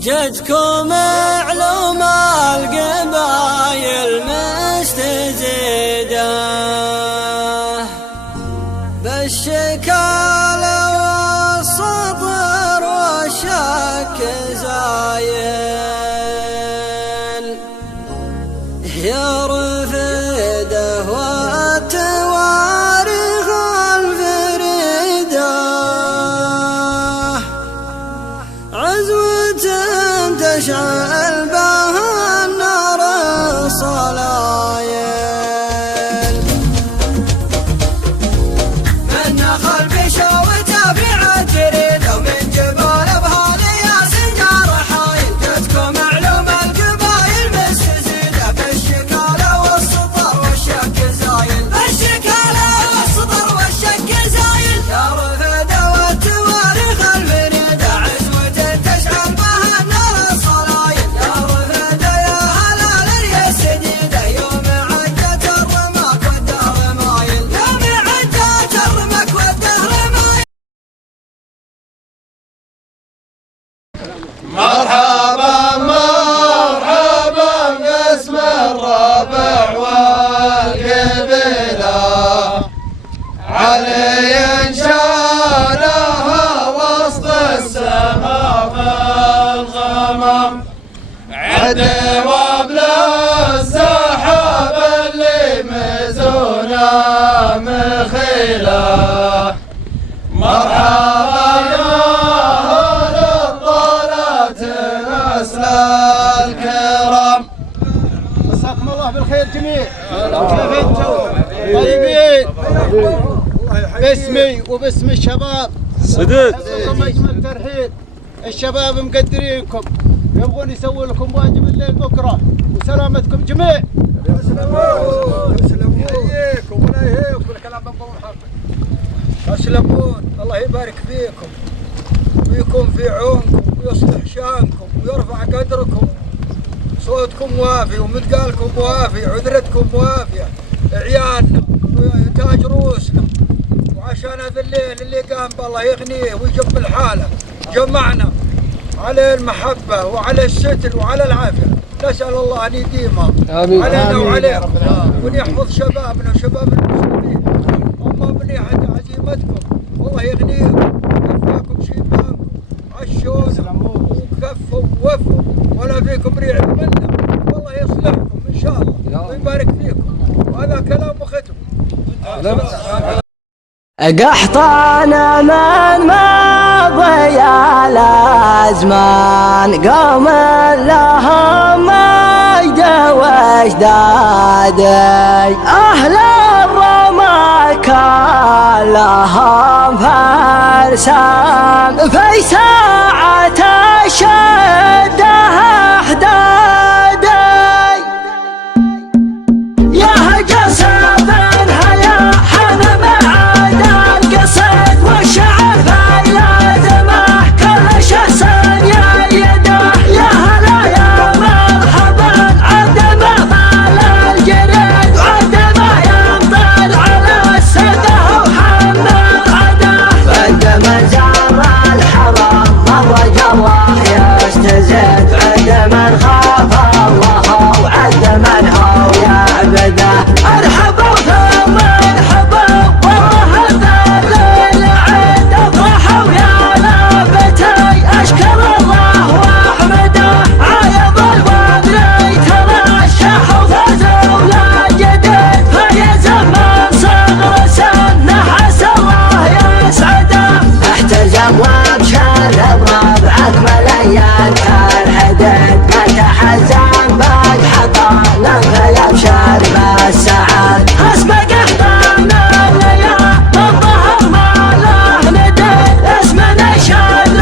جدكم علوم القبايل مستزيدة بالشكال والصبر والشك زايل يا رفيده والتواريخ الفريدة عزوة تشعل بها النار الصلايل من نخل بشوته في عتريد ومن جبال بهاليا سنجار حايل جدكم معلوم القبايل مستزيدة بالشكالة والسطر والشك زايل بالشكالة والسطر والشك زايل يا رفيده والتواريخ الفريدة عزوة تشعل بها النار الصلايل يا رفيده يا هلال يا سديدة يوم عدت الرماك والدهر مايل يوم عدت الرماك والدهر مايل مرحبا مرحبا باسم الربع والقبيلة علي شانها وسط السماء بالغمام عدي وابلا السحاب اللي مزونا مخيله مرحبا يا أهل الطلعة نسل الكرام مساكم الله بالخير جميع كيف انتم طيبين باسمي وباسم الشباب صدق الله يجمل ترحيب الشباب مقدرينكم يبغون يسووا لكم واجب الليل بكره وسلامتكم جميع يسلمون يحييكم ولا يهيكم الكلام ابو محمد تسلمون الله يبارك فيكم ويكون في عونكم ويصلح شانكم ويرفع قدركم صوتكم وافي ومثقالكم وافي عذرتكم وافيه عيالنا وتاج رؤوسنا وعشان هذا الليل اللي قام بالله يغنيه ويجمل حاله جمعنا على المحبه وعلى الستر وعلى العافيه نسال الله ان يديمها علينا وعليكم وان يحفظ شبابنا وشباب المسلمين هم بنيحه عزيمتكم والله يغنيكم ويكفاكم شيبانكم عشونا وكفوا ووفوا ولا فيكم ريع منا والله يصلحكم ان شاء الله ويبارك فيكم وهذا كلام وختم قحطان من مضي الازمان قوم لهم مجد واجدادي اهل الرمى كان لهم فرسان في ساعة الشدة احدادي يا جسد الحياة حنم والشعر فيلازمه كل شخص يده يا هلا يا مرحبا عندما مال الجريد وعندما يمطر على السده وحمل عده عندما زار الحرام مر جواه يستزيد عندما خاف الله وعندما هو يعبده ارحبوا ثم ارحبوا والله أشكر الله وأحمده عايض الوادري ترشح وفازوا لا جديد فيا زمان صغر سن حس الله يسعده احتزم وابشر بربعك مليان كالحديد ما تحزن بعد حطانا فيبشر بالسعاد اسمك احضان الليالي الظهر ما له نديد اسمنا شاذ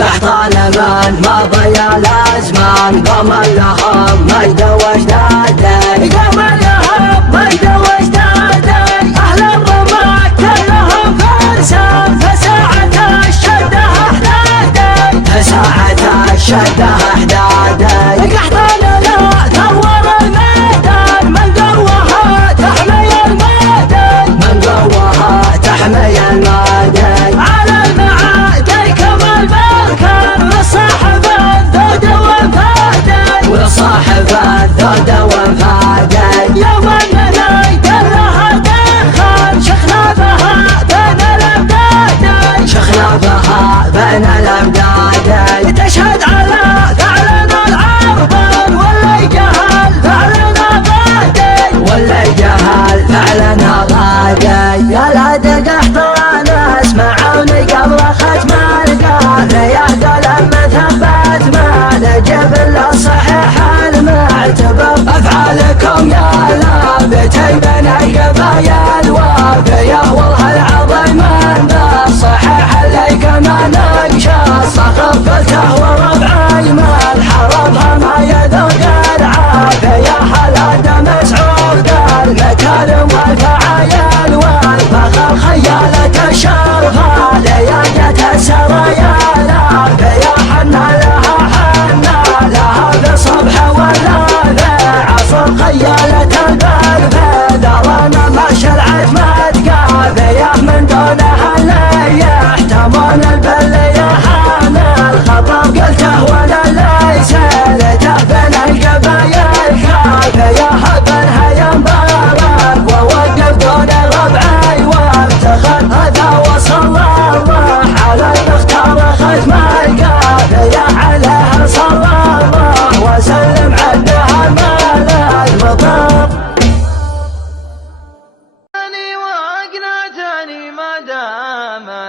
قحطان من مضي الازمان قوم لهم مجد واجدادي قوم لهم مجد واجدادي اهل الرمى كلهم فرسان فساعة الشدة احدادي فساعة الشدة احدادي قحطان لا ثور الميدان من قوها تحمي الميدان من قوها تحمي الميدان على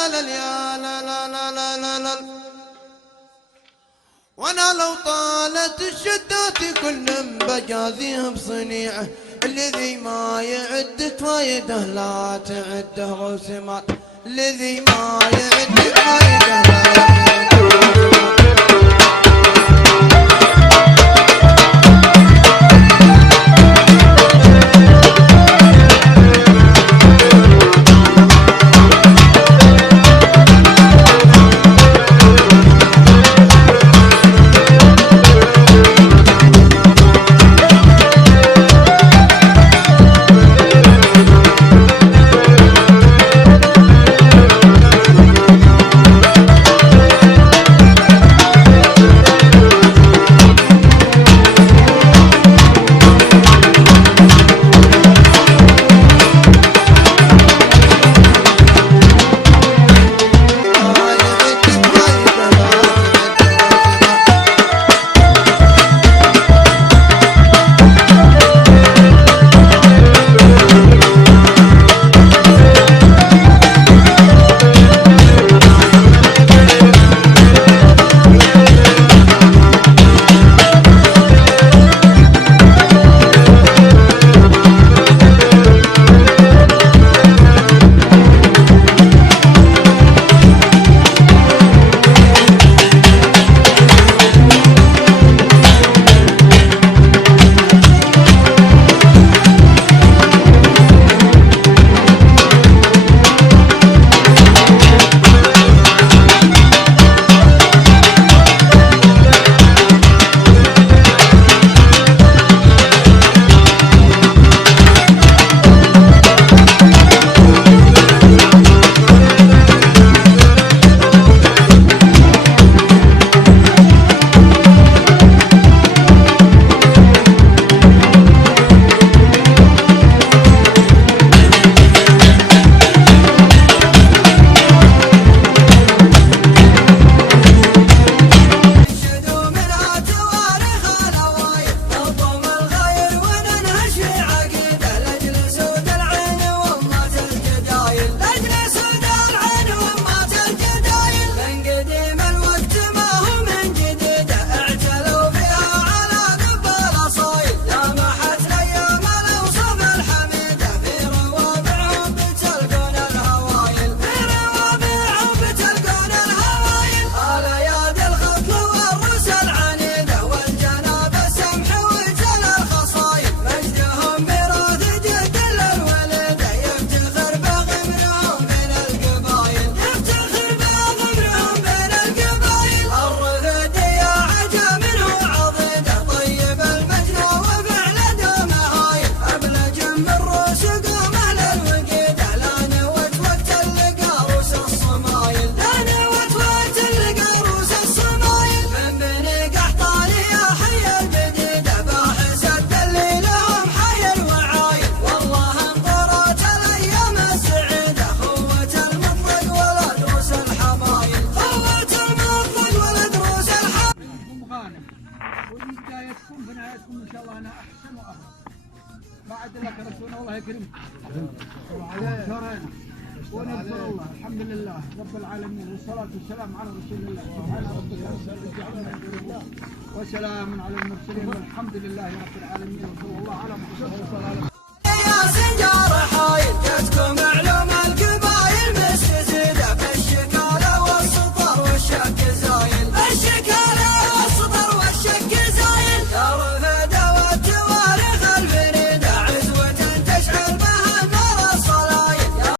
لا لا يا لا لا لا لا لا لا. وانا لو طالت الشدات كل بجازيه بصنيعه، الذي ما يعد فايده لا تعده غوسمات، الذي ما يعد فايده لا تعده غوسمات. بعد لك رسول الله يكرمك ونذكر الله. الحمد لله رب العالمين والصلاة والسلام على رسول الله. سبحان ربك رب العزة وسلام على المرسلين والحمد لله رب العالمين وصلى الله على محمد.